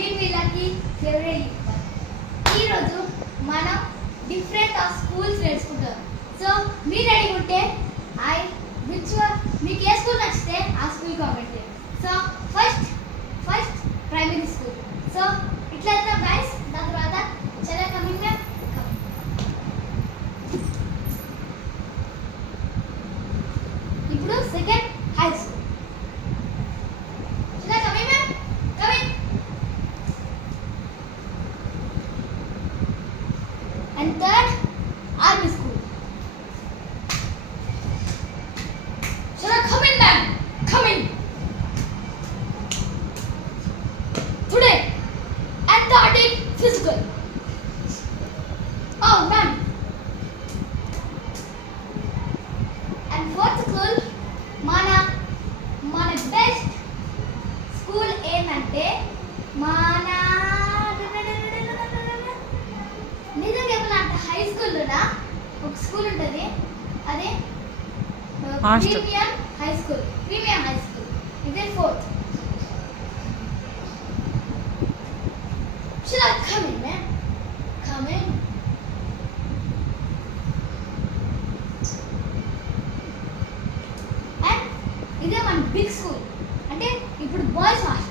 నేను వీళ్ళకి ఫేవరెట్ లిప్పర్. ఈరోజు మనం డిఫరెంట్ ఆఫ్ స్కూల్స్ నేర్చుకుంటాం. సో మీరు రెడీ ఉంటే మీకు ఏ స్కూల్ నచ్చితే ఆ స్కూల్ కామెంట్ చేయండి. So first primary school. So ఇట్లా వెళ్తాం గైస్. దాని తర్వాత చలో కమింగ్ మ్యామ్. ఇప్పుడు సెకండ్ హై స్కూల్. చలో coming ma'am coming. And third, army school. Shall I come in, ma'am? Come in. Today, athletic physical. Oh, ma'am. And fourth school, mana best school ఏంటంటే mana నిజంగా చెప్పాలంటే హై స్కూల్లోనా ఒక స్కూల్ ఉంటుంది. అదే ప్రీమియం హై స్కూల్. ఇదే fourth. Shall I come in, ma'am? Come in. And ఇదే మన బిగ్ స్కూల్. అంటే ఇప్పుడు బాయ్స్ హాస్టల్.